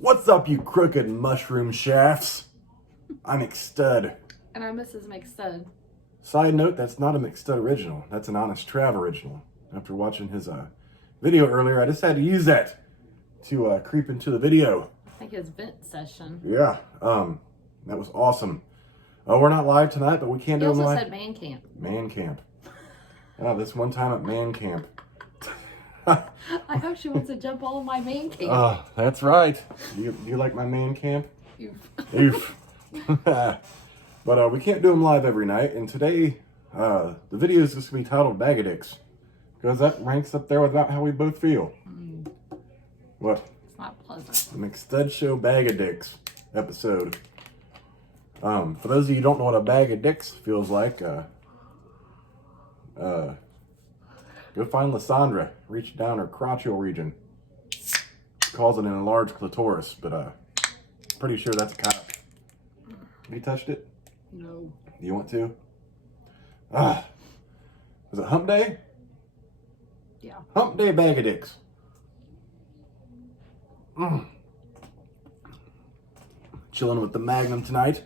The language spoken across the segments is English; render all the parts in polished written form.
What's up, you crooked mushroom shafts? I'm McStud. And I'm Mrs. McStud. Side note, that's not a McStud original. That's an Honest Trav original. After watching his video earlier, I just had to use that to creep into the video. I think his vent session. Yeah, that was awesome. We're not live tonight, but we can't do them live. He also said man camp. Man camp. This one time at man camp. I hope she wants to jump all of my man camp. That's right. You like my man camp? Oof. But we can't do them live every night, and today the video is just going to be titled Bag of Dicks, because that ranks up there with about how we both feel. What? It's not pleasant. The McStud Show Bag of Dicks episode. For those of you who don't know what a bag of dicks feels like, go find Lysandra, reach down her crotchal region. Calls it an enlarged clitoris, but pretty sure that's a cock. Have you touched it? No. Do you want to? Was it Hump Day? Yeah. Hump Day Bag of Dicks. Chilling with the Magnum tonight.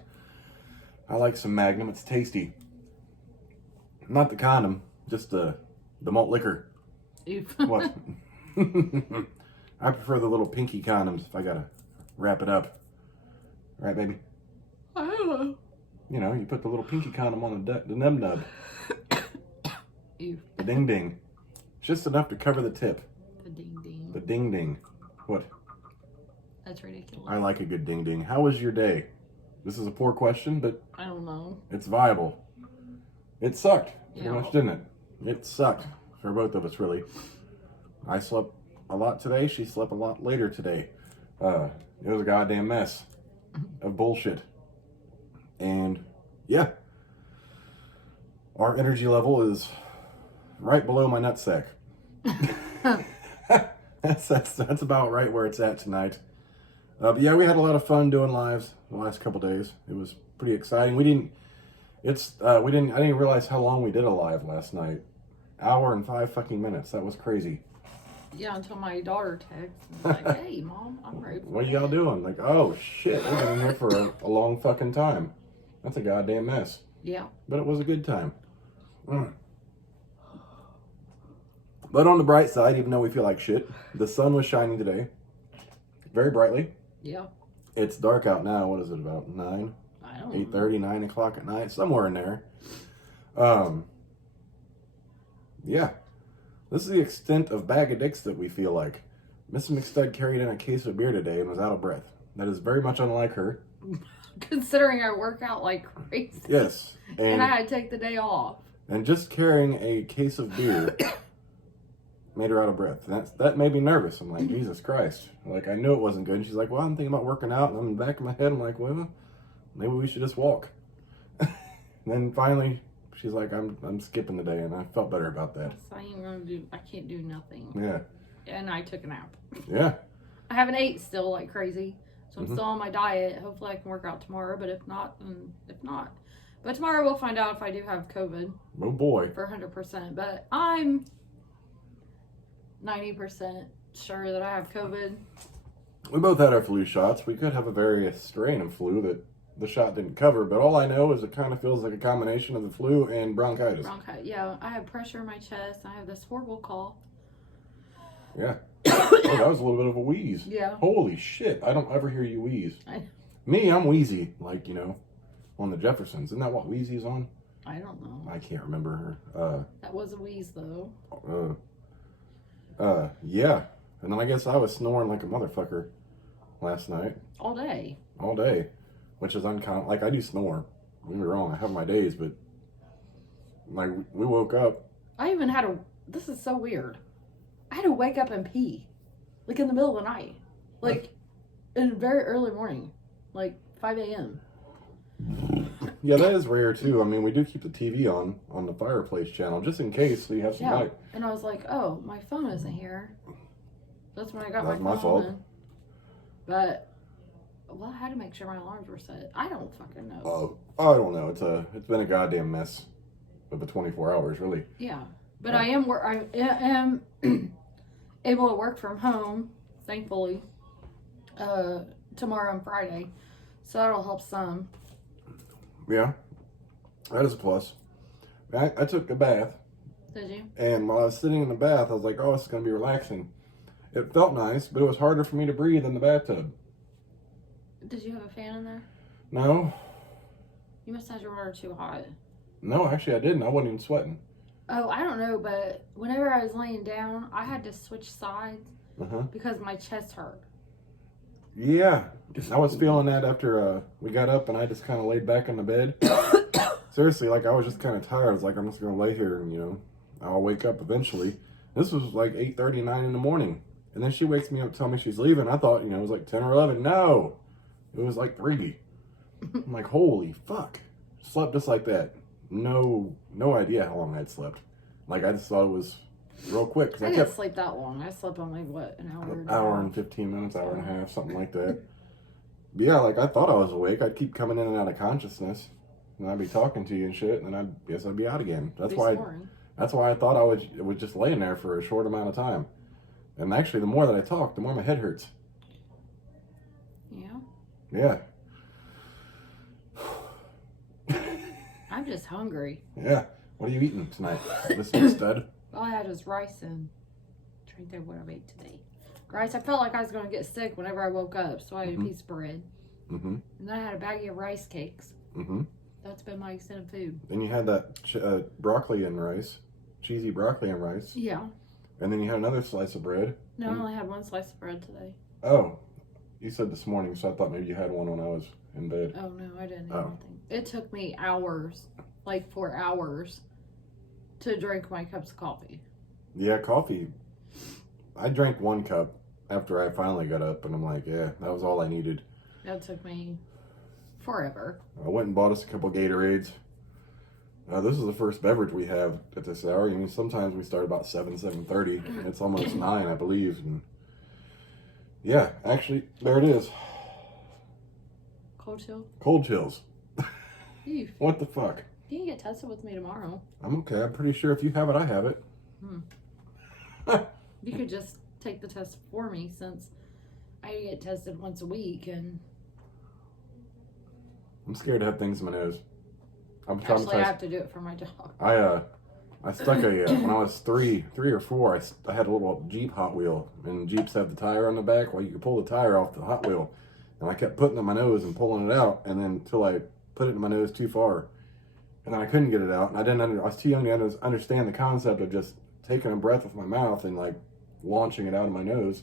I like some Magnum. It's tasty. Not the condom, just the malt liquor. What? I prefer the little pinky condoms if I gotta wrap it up. Right, baby? I don't know. You know, you put the little pinky condom on the nub nub. Ew. The ding ding. It's just enough to cover the tip. The ding ding. The ding ding. What? That's ridiculous. I like a good ding ding. How was your day? This is a poor question, but I don't know. it's viable. It sucked, pretty Yeah. much, didn't it? It sucked for both of us, really. I slept a lot today. She slept a lot later today. It was a goddamn mess of bullshit. And yeah, our energy level is right below my nutsack. That's about right where it's at tonight. But yeah, we had a lot of fun doing lives the last couple days. It was pretty exciting. I didn't realize how long we did a live last night. Hour and 5 fucking minutes. That was crazy. Yeah, until my daughter texts and was like, hey, Mom, I'm ready for What are y'all doing? Like, oh shit, we've been in here for a long fucking time. That's a goddamn mess. Yeah. But it was a good time. But on the bright side, even though we feel like shit, the sun was shining today. Very brightly. Yeah. It's dark out now. What is it, about 9? I don't 8:30, 9 o'clock at night, somewhere in there. Yeah. This is the extent of bag of dicks that we feel like. Mrs. McStud carried in a case of beer today and was out of breath. That is very much unlike her. Considering I work out like crazy. Yes. And I had to take the day off. And just carrying a case of beer made her out of breath. That made me nervous. I'm like, Jesus Christ. Like, I knew it wasn't good. And she's like, well, I'm thinking about working out. And I'm in the back of my head, I'm like, well, maybe we should just walk. And then finally, she's like, I'm skipping the day. And I felt better about that. So I can't do nothing. Yeah. And I took a nap. Yeah. I haven't ate still like crazy. So I'm still on my diet. Hopefully I can work out tomorrow. But if not, then if not. But tomorrow we'll find out if I do have COVID. Oh boy. For 100%. But I'm 90% sure that I have COVID. We both had our flu shots. We could have a various strain of flu that the shot didn't cover, but all I know is it kind of feels like a combination of the flu and bronchitis. Yeah, I have pressure in my chest. I have this horrible cough. Yeah. Oh, that was a little bit of a wheeze. Yeah. Holy shit. I don't ever hear you wheeze. I Me, I'm wheezy, like, you know, on the Jeffersons. Isn't that what Wheezy's on? don't know. I can't remember her. That was a wheeze, though. Yeah. And then I guess I was snoring like a motherfucker last night. All day. All day. Which is uncommon. Like, I do snore. Don't get me wrong, I have my days, but like, we woke up. I even had this is so weird. I had to wake up and pee. Like in the middle of the night. Like in very early morning. Like 5 a.m. Yeah, that is rare too. I mean, we do keep the TV on the fireplace channel just in case, so you have some light. And I was like, oh, my phone isn't here. That's when I got That's my phone. my fault. But well, I had to make sure my alarms were set. I don't fucking know. Oh, I don't know. It's been a goddamn mess of the 24 hours, really. Yeah, but I am able to work from home, thankfully. tomorrow and Friday. So that'll help some. Yeah, that is a plus. I took a bath. Did you? And while I was sitting in the bath, I was like, oh, this is going to be relaxing. It felt nice, but it was harder for me to breathe in the bathtub. Did you have a fan in there? No. You must have your water too hot. No, actually I didn't. I wasn't even sweating. Oh, I don't know, but whenever I was laying down, I had to switch sides because my chest hurt. Yeah. I was feeling that after we got up and I just kind of laid back in the bed. Seriously, like I was just kind of tired. I was like, I'm just going to lay here and, you know, I'll wake up eventually. This was like 8:39 in the morning. And then she wakes me up telling me she's leaving. I thought, you know, it was like 10 or 11. No. It was like 3. I'm like, holy fuck. Slept just like that. No idea how long I'd slept. Like, I just thought it was real quick. Cause I didn't sleep that long. I slept only, what, an hour? An hour and 15 minutes, hour and a half, something like that. But yeah, like, I thought I was awake. I'd keep coming in and out of consciousness. And I'd be talking to you and shit, and then I guess I'd be out again. That's why I thought I was just laying there for a short amount of time. And actually, the more that I talk, the more my head hurts. Yeah? Yeah. I'm just hungry. Yeah. What are you eating tonight, Miss McStud? All I had was rice and trying to think what I ate today. Rice. I felt like I was going to get sick whenever I woke up, so I ate a piece of bread. And then I had a baggie of rice cakes. That's been my extended food. Then you had that broccoli and rice, cheesy broccoli and rice. Yeah. And then you had another slice of bread. No, I only had one slice of bread today. Oh, you said this morning, so I thought maybe you had one when I was in bed. Oh, no, I didn't eat anything. It took me hours, like 4 hours, to drink my cups of coffee. Yeah, coffee. I drank 1 cup after I finally got up, and I'm like, yeah, that was all I needed. That took me forever. I went and bought us a couple Gatorades. This is the first beverage we have at this hour. I mean, sometimes we start about 7:30, and it's almost 9, I believe. And yeah, actually, there it is. Cold chill? Cold chills. Ew. What the fuck? You can get tested with me tomorrow. I'm okay. I'm pretty sure if you have it, I have it. You could just take the test for me since I get tested once a week and... I'm scared to have things in my nose. I'm traumatized. Actually, I have to do it for my job. I stuck when I was three or four, I had a little Jeep Hot Wheel, and Jeeps have the tire on the back. Well, you could pull the tire off the Hot Wheel, and I kept putting it in my nose and pulling it out, and then until I put it in my nose too far, and then I couldn't get it out, and I was too young to understand the concept of just taking a breath with my mouth and like launching it out of my nose.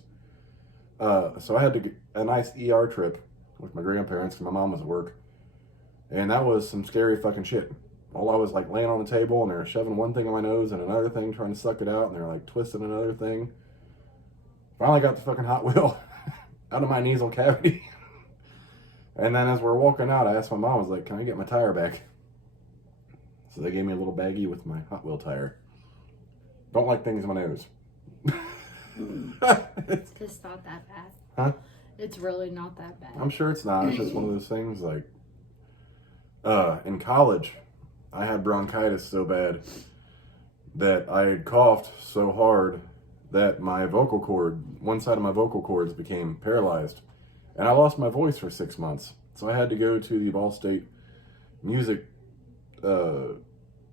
So I had to get a nice ER trip with my grandparents, because my mom was at work. And that was some scary fucking shit. All I was like laying on the table and they're shoving one thing in my nose and another thing trying to suck it out, and they're like twisting another thing. Finally got the fucking Hot Wheel out of my nasal cavity. And then as we're walking out, I asked my mom, I was like, can I get my tire back? So they gave me a little baggie with my Hot Wheel tire. Don't like things in my nose. It's just not that bad. Huh? It's really not that bad. I'm sure it's not. It's just one of those things like... in college, I had bronchitis so bad that I had coughed so hard that my vocal cord, one side of my vocal cords became paralyzed. And I lost my voice for 6 months. So I had to go to the Ball State music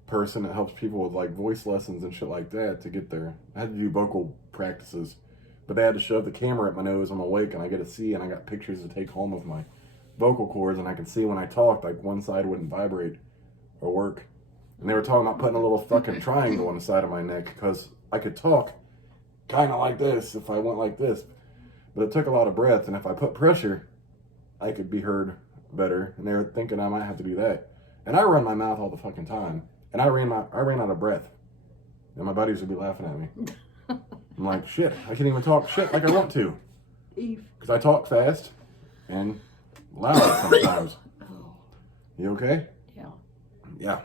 person that helps people with like voice lessons and shit like that to get there. I had to do vocal practices. But they had to shove the camera at my nose. I'm awake and I get to see, and I got pictures to take home of my vocal cords, and I can see when I talked, like one side wouldn't vibrate or work. And they were talking about putting a little fucking triangle on the side of my neck, because I could talk kind of like this if I went like this. But it took a lot of breath, and if I put pressure, I could be heard better. And they were thinking I might have to do that. And I run my mouth all the fucking time. And I ran out of breath. And my buddies would be laughing at me. I'm like, shit, I can't even talk shit like I want to. Because I talk fast and loud sometimes. Oh. You okay? Yeah. Yeah.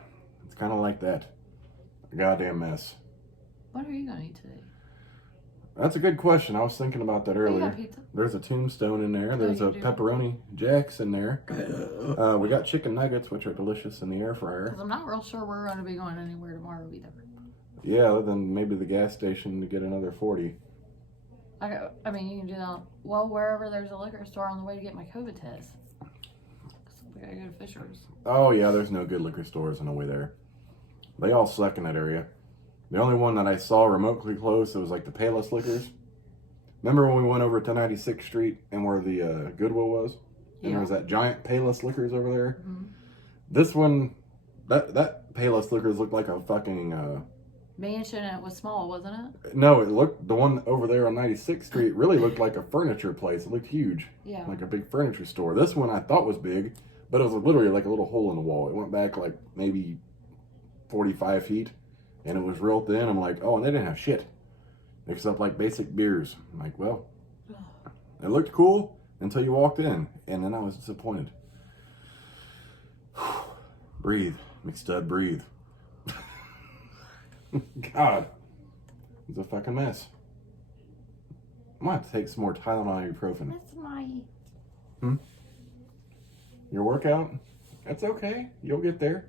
It's kind of like that. A goddamn mess. What are you going to eat today? That's a good question. I was thinking about that earlier. You got pizza? There's a tombstone in there. There's a pepperoni jacks in there. We got chicken nuggets, which are delicious in the air fryer. Because I'm not real sure we're going to be going anywhere tomorrow either. Yeah, other than maybe the gas station to get another 40. I mean, you can do that. Well, wherever there's a liquor store on the way to get my COVID test. We gotta go to Fisher's. Oh, yeah, there's no good liquor stores on the way there. They all suck in that area. The only one that I saw remotely close, it was like the Payless Liquors. Remember when we went over to 96th Street and where the Goodwill was? And there was that giant Payless Liquors over there? Mm-hmm. This one, that Payless Liquors looked like a fucking... mansion, and it was small, wasn't it? No, it looked, the one over there on 96th Street really looked like a furniture place. It looked huge. Yeah. Like a big furniture store. This one I thought was big, but it was literally like a little hole in the wall. It went back like maybe 45 feet, and it was real thin. I'm like, oh, and they didn't have shit. Except like basic beers. I'm like, well, it looked cool until you walked in, and then I was disappointed. Breathe, McStud, breathe. God, it's a fucking mess. I'm gonna have to take some more Tylenol ibuprofen. That's my... Your workout? That's okay. You'll get there.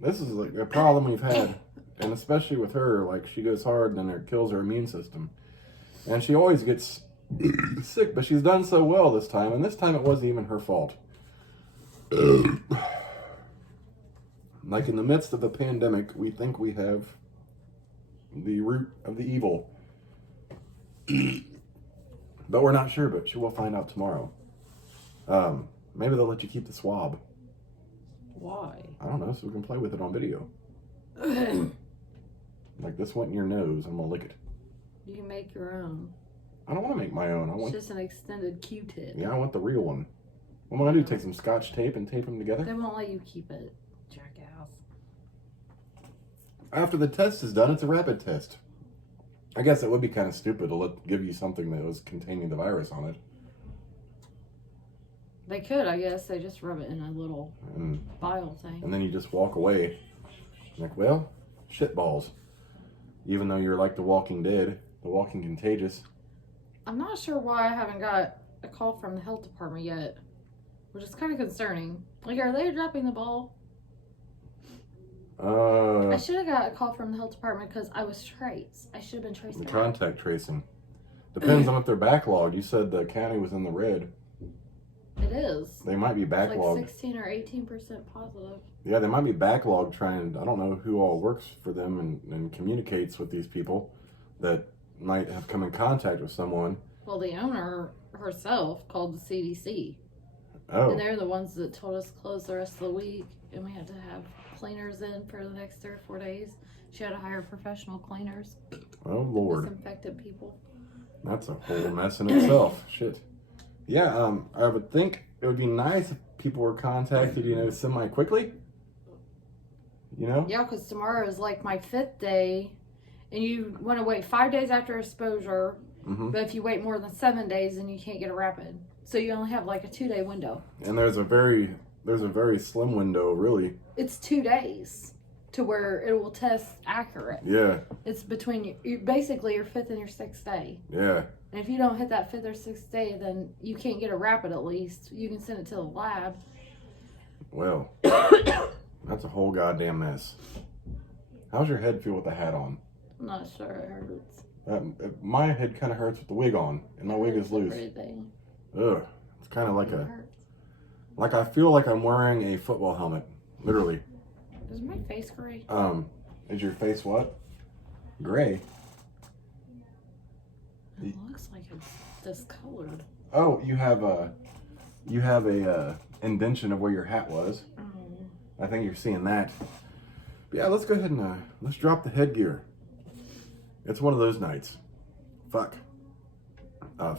This is like a problem we've had, and especially with her, like she goes hard and it kills her immune system. And she always gets sick, but she's done so well this time, and this time it wasn't even her fault. Like in the midst of a pandemic, we think we have the root of the evil. But we're not sure, but we'll find out tomorrow. Maybe they'll let you keep the swab. Why? I don't know, so we can play with it on video. Like this went in your nose, I'm gonna lick it. You can make your own. I don't want to make my own. It's just an extended Q-tip. Yeah, I want the real one. What am I gonna do? Take some Scotch tape and tape them together? They won't let you keep it, jackass. After the test is done, it's a rapid test. I guess it would be kind of stupid to give you something that was containing the virus on it. They could, I guess. They just rub it in a little vial thing. And then you just walk away. Like, well, shitballs. Even though you're like the Walking Dead, the Walking Contagious. I'm not sure why I haven't got a call from the health department yet, which is kind of concerning. Like, are they dropping the ball? I should have got a call from the health department because I was traced. I should have been traced. The contact tracing. Depends on if they're backlogged. You said the county was in the red. It is. They might be backlogged. It's like 16 or 18% positive. Yeah, they might be backlogged trying. I don't know who all works for them and communicates with these people that might have come in contact with someone. Well, the owner herself called the CDC. Oh. And they're the ones that told us to close the rest of the week. And we had to have cleaners in for the next 3 or 4 days. She had to hire professional cleaners. Oh, Lord. Disinfected people. That's a whole mess in itself. Shit. Yeah, I would think it would be nice if people were contacted, semi-quickly. Yeah, because tomorrow is like my 5th day. And you want to wait 5 days after exposure. Mm-hmm. But if you wait more than 7 days, then you can't get a rapid. So you only have like a 2-day window. And there's a very slim window, really. It's 2 days to where it will test accurate. Yeah. It's between basically your 5th and your 6th day. Yeah. And if you don't hit that 5th or 6th day, then you can't get a rapid at least. You can send it to the lab. Well, that's a whole goddamn mess. How's your head feel with the hat on? I'm not sure, it hurts. My head kind of hurts with the wig on, and my wig is loose. Everything. Ugh. It's kind of like I feel like I'm wearing a football helmet. Literally. Is my face gray? Is your face what? Gray. It looks like it's discolored. Oh, you have a indention of where your hat was. I think you're seeing that. But yeah, let's go ahead and let's drop the headgear. It's one of those nights. Fuck.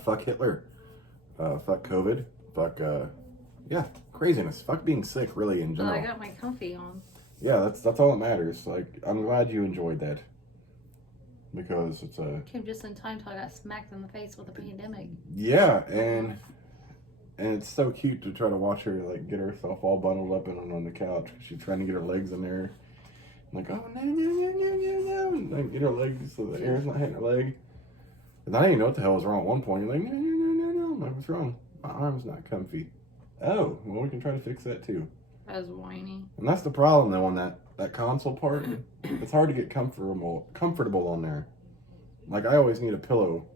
Fuck Hitler. Fuck COVID. Fuck yeah, craziness. Fuck being sick, really, in general. I got my comfy on. Yeah, that's all that matters. Like, I'm glad you enjoyed that. Because it's came just in time till I got smacked in the face with a pandemic. Yeah, and it's so cute to try to watch her like get herself all bundled up and on the couch. She's trying to get her legs in there. I'm like, oh no, and like get her legs so the air's not hitting her leg. And I didn't even know what the hell was wrong at one point. You're like, no. I'm like, what's wrong? My arm's not comfy. Oh, well, we can try to fix that too. That was whiny. And that's the problem though on that console part. It's hard to get comfortable on there. Like I always need a pillow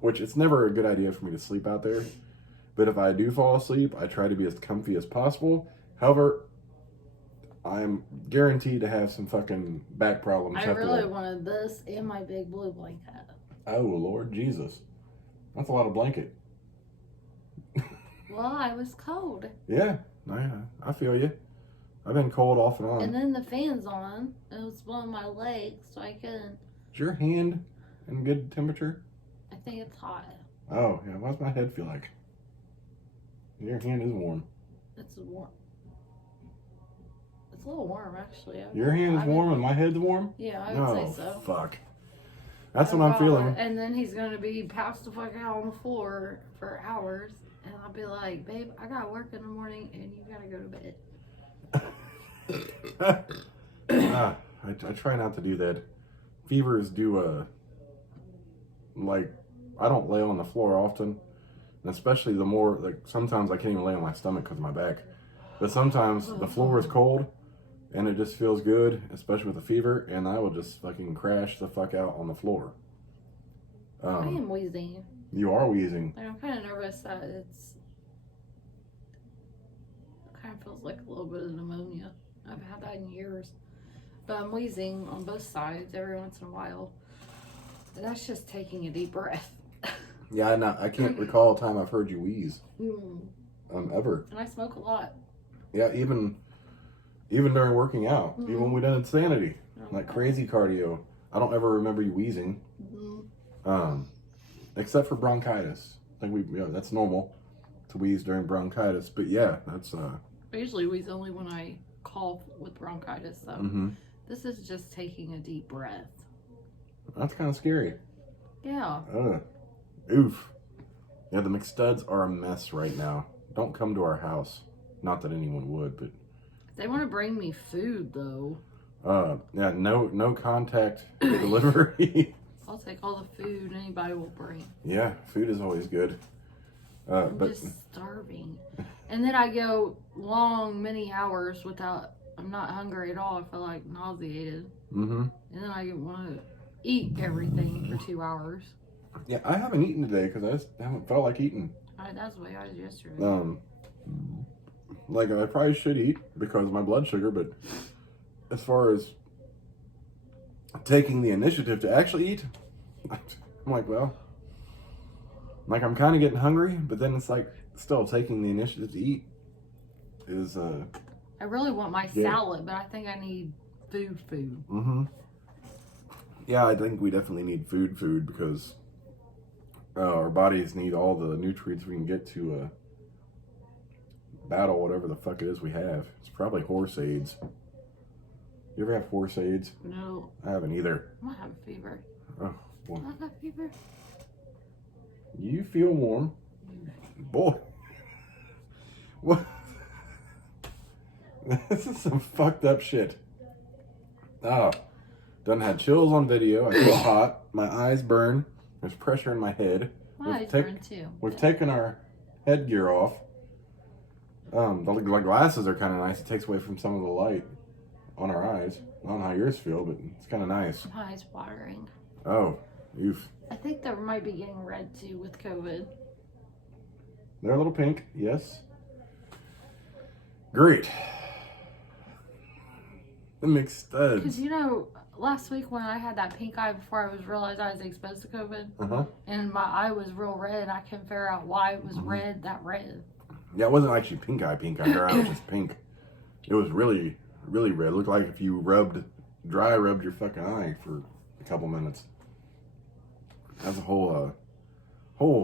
which it's never a good idea for me to sleep out there. But if I do fall asleep, I try to be as comfy as possible. However, I'm guaranteed to have some fucking back problems. I really wanted this and my big blue blanket. Oh, Lord Jesus. That's a lot of blanket. Well, I was cold. Yeah, I feel you. I've been cold off and on. And then the fan's on. It was blowing my legs, so I couldn't. Is your hand in good temperature? I think it's hot. Oh, yeah. Why does my head feel like? Your hand is warm. It's warm. It's a little warm, actually. Your hand is warm and my head's warm? Yeah, I would say so. Fuck. That's what I'm feeling. And then he's going to be passed the fuck out on the floor for hours. And I'll be like, babe, I got to work in the morning and you got to go to bed. I try not to do that. Fevers do like I don't lay on the floor often, and especially the more like sometimes I can't even lay on my stomach because of my back. But sometimes the floor is cold, and it just feels good, especially with the fever, and I will just fucking crash the fuck out on the floor. I am wheezing. You are wheezing. I'm kind of nervous that it kind of feels like a little bit of pneumonia. I've had that in years. But I'm wheezing on both sides every once in a while. And that's just taking a deep breath. Yeah, I can't recall a time I've heard you wheeze. Ever. And I smoke a lot. Yeah, even during working out. Even when we done Insanity. Like crazy cardio. I don't ever remember you wheezing. Except for bronchitis. I think that's normal to wheeze during bronchitis. But yeah, that's I usually wheeze only when I cough with bronchitis, so this is just taking a deep breath. That's kind of scary. Yeah. Oof. Yeah, the McStud's are a mess right now. Don't come to our house. Not that anyone would, but they want to bring me food though. Yeah, no contact delivery. I'll take all the food anybody will bring. Yeah, food is always good. I'm just starving. And then I go many hours without, I'm not hungry at all. I feel like nauseated. And then I want to eat everything for 2 hours. Yeah, I haven't eaten today because I just haven't felt like eating. That's the way I was yesterday. Like I probably should eat because of my blood sugar, but as far as taking the initiative to actually eat, I'm like, well, like I'm kind of getting hungry, but then it's like still taking the initiative to eat is I really want my salad, but I think I need food. Yeah, I think we definitely need food because our bodies need all the nutrients we can get to battle whatever the fuck it is we have. It's probably horse AIDS. You ever have horse AIDS? No. I haven't either. I have a fever. Oh, boy. I have a fever. You feel warm. Boy. What? This is some fucked up shit. Oh. Done had chills on video. I feel hot. My eyes burn. There's pressure in my head. My eyes burn too. We've taken our headgear off. The glasses are kind of nice. It takes away from some of the light on our eyes. I don't know how yours feel, but it's kind of nice. My eyes watering. Oh, oof. I think they might be getting red too with COVID. They're a little pink, yes. Great. The McStud's. Because last week when I had that pink eye before I realized I was exposed to COVID, and my eye was real red, and I couldn't figure out why it was red. Yeah, it wasn't actually pink eye. Her eye was just pink. It was really, really red. It looked like if you dry rubbed your fucking eye for a couple minutes. That's a whole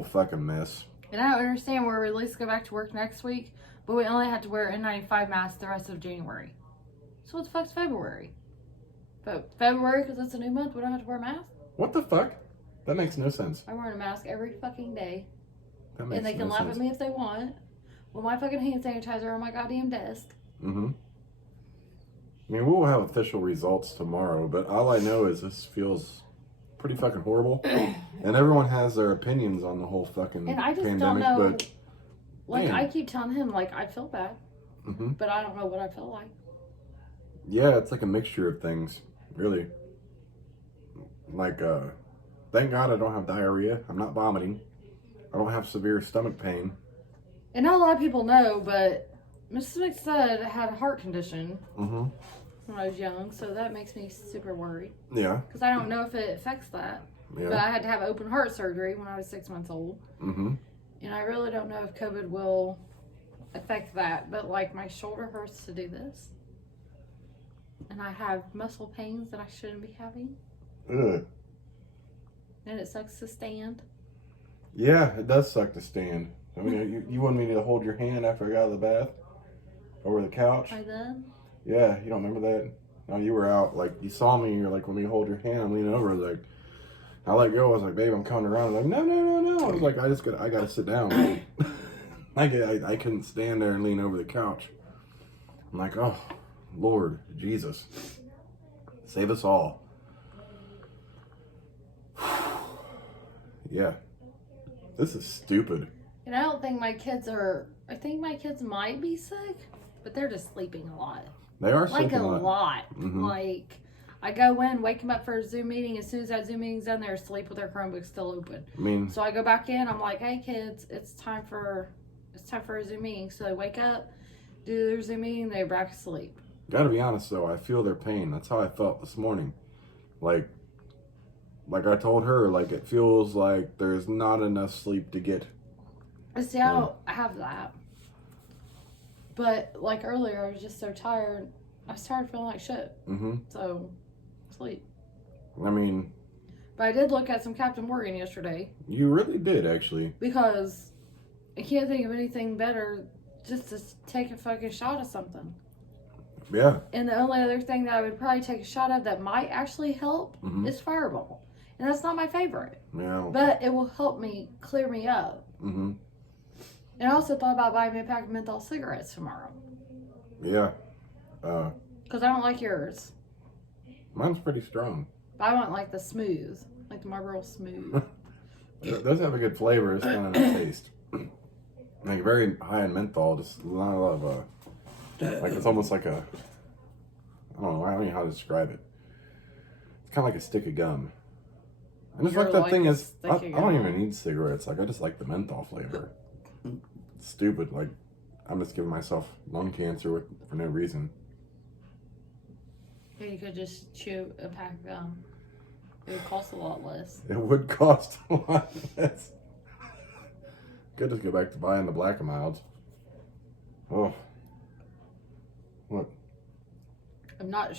fucking mess. And I don't understand where we're at least go back to work next week, but we only have to wear N95 masks the rest of January. So what the fuck's February? But February, because it's a new month, we don't have to wear a mask? What the fuck? That makes no sense. I'm wearing a mask every fucking day. That makes and they can laugh at me if they want. With my fucking hand sanitizer on my goddamn desk. I mean, we'll have official results tomorrow, but all I know is this feels pretty fucking horrible. And everyone has their opinions on the whole fucking and I just pandemic. don't know. But, like, I keep telling him, like, I feel bad. But I don't know what I feel like. Yeah, it's like a mixture of things, really. Like, Thank God I don't have diarrhea. I'm not vomiting. I don't have severe stomach pain. And not a lot of people know, but Mrs. McStud had a heart condition when I was young, so that makes me super worried. Yeah. Because I don't know if it affects that. Yeah. But I had to have open heart surgery when I was 6 months old. And I really don't know if COVID will affect that. But, like, my shoulder hurts to do this. And I have muscle pains that I shouldn't be having. Ugh. And it sucks to stand. Yeah, it does suck to stand. I mean, you wanted me to hold your hand after I got out of the bath? Over the couch? I did? Yeah, you don't remember that? No, you were out. Like, you saw me, and you're like, let me hold your hand. I'm leaning over. I was like, I let go. I was like, babe, I'm coming around. I was like, no. I was like, I gotta sit down. I couldn't stand there and lean over the couch. I'm like, oh, Lord, Jesus. Save us all. Yeah. This is stupid. And I don't think my kids are... I think my kids might be sick, but they're just sleeping a lot. They are like sleeping a lot. Like, I go in, wake them up for a Zoom meeting. As soon as that Zoom meeting's done, they're asleep with their Chromebook still open. I mean... So I go back in. I'm like, hey, kids, it's time for a Zoom meeting. So they wake up, do their Zoom meeting, they're back asleep. Gotta be honest, though. I feel their pain. That's how I felt this morning. Like I told her, like, it feels like there's not enough sleep to get. See, I don't have that. But, like, earlier, I was just so tired. I started feeling like shit. So, sleep. I mean... But I did look at some Captain Morgan yesterday. You really did, actually. Because I can't think of anything better just to take a fucking shot of something. Yeah. And the only other thing that I would probably take a shot of that might actually help is Fireball. And that's not my favorite. Yeah. But it will help me clear me up. And I also thought about buying me a pack of menthol cigarettes tomorrow. Yeah. Because I don't like yours. Mine's pretty strong. But I want like the smooth. Like the Marlboro Smooth. It does have a good flavor. It's kind of nice taste. Like very high in menthol. Just not a lot of like it's almost like a... I don't know how to describe it. It's kind of like a stick of gum. I just like that thing is... I don't even need cigarettes. Like, I just like the menthol flavor. It's stupid. Like, I'm just giving myself lung cancer for no reason. Yeah, you could just chew a pack of gum. It would cost a lot less. It would cost a lot less. Could just go back to buying the Black and Milds. Oh. What? I'm not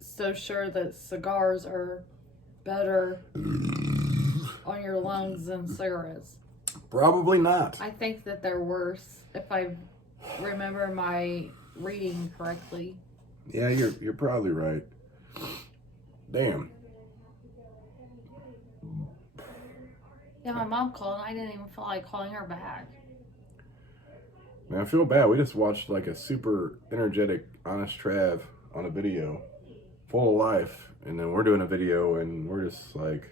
so sure that cigars are better on your lungs than cigarettes. Probably not. I think that they're worse, if I remember my reading correctly. Yeah, you're probably right. Damn. Yeah, my mom called and I didn't even feel like calling her back. Man, I feel bad. We just watched like a super energetic Honest Trav on a video. Full of life. And then we're doing a video and we're just like...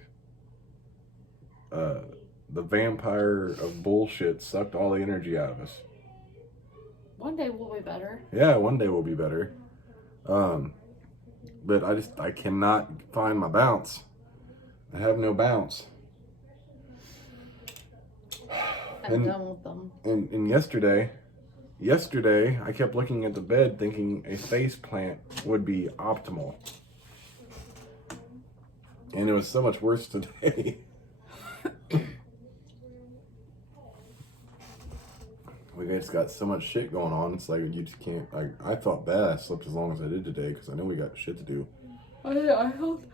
the vampire of bullshit sucked all the energy out of us. One day we'll be better. Yeah, one day we'll be better. But I cannot find my bounce. I have no bounce. I'm done with them. And yesterday I kept looking at the bed thinking a face plant would be optimal. And it was so much worse today. We just got so much shit going on. It's like you just can't. Like, I felt bad I slept as long as I did today because I know we got shit to do. I help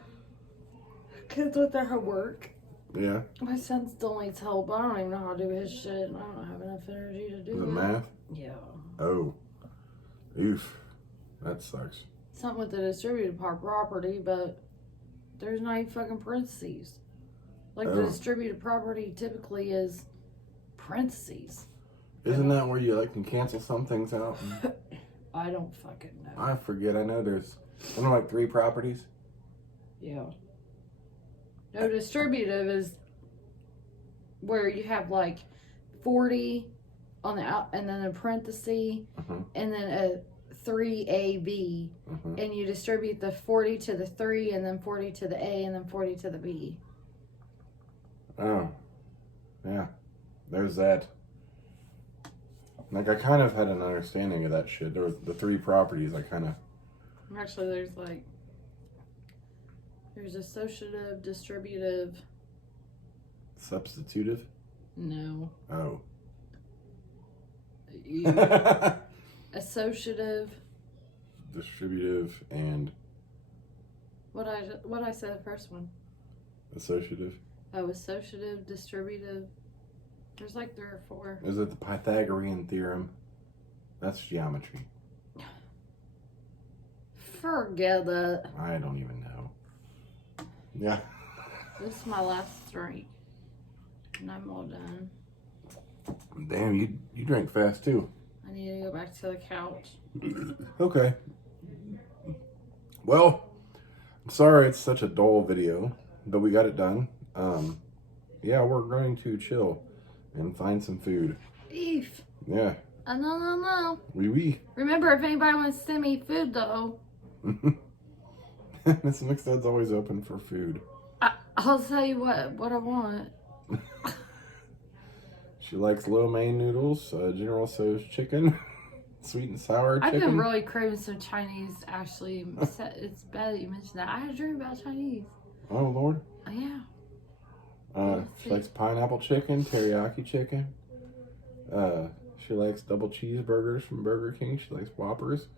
kids with their homework. Yeah. My son still needs help, but I don't even know how to do his shit, and I don't have enough energy to do Is it it. math? Yeah. Oh. Oof. That sucks. Something with the distributed property, but there's not even fucking parentheses. Like, the distributed property typically is parentheses. Isn't that where you can cancel some things out? I don't fucking know. I forget. I know there's something like 3 properties. Yeah. No, distributive is where you have like 40 on the out, and then a parenthesis, and then a 3AB, and you distribute the 40 to the 3, and then 40 to the A, and then 40 to the B. Oh. Yeah. There's that. Like, I kind of had an understanding of that shit. There was the 3 properties I kind of... Actually, there's associative, distributive... Substitutive? No. Oh. Associative. Distributive and... What I say the first one? Associative. Oh, associative, distributive. There's like 3 or 4. Is it the Pythagorean theorem? That's geometry. Forget that. I don't even know. Yeah. This is my last drink. And I'm all done. Damn, you drank fast too. I need to go back to the couch. Okay. Well, I'm sorry it's such a dull video, but we got it done. Yeah, we're going to chill and find some food. Beef. Yeah. No. Oui. Remember, if anybody wants to send me food, though. Miss McStud's always open for food. I'll tell you what I want. She likes lo mein noodles, General Tso's chicken, sweet and sour chicken. I've been really craving some Chinese, actually. It's bad that you mentioned that. I had a dream about Chinese. Oh, Lord. Yeah. She likes pineapple chicken, teriyaki chicken. She likes double cheeseburgers from Burger King. She likes Whoppers.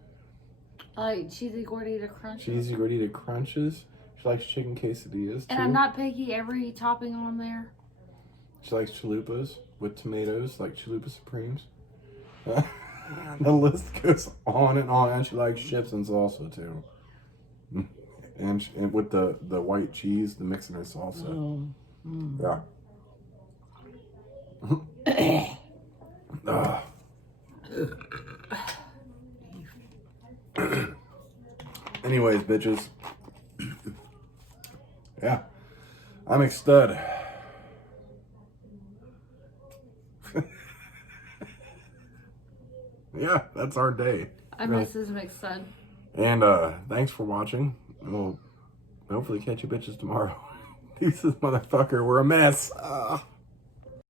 I like cheesy gordita crunches. Cheesy gordita crunches. She likes chicken quesadillas, too. And I'm not picky, every topping on there. She likes chalupas with tomatoes, like chalupa supremes. The list goes on. And she likes chips and salsa, too. And with the white cheese, the mix in her salsa. Oh. Mm. Yeah. Anyways, bitches. Yeah. I'm McStud. Yeah, that's our day. I'm Mrs. McStud. And thanks for watching. We'll hopefully catch you bitches tomorrow. This motherfucker, we're a mess.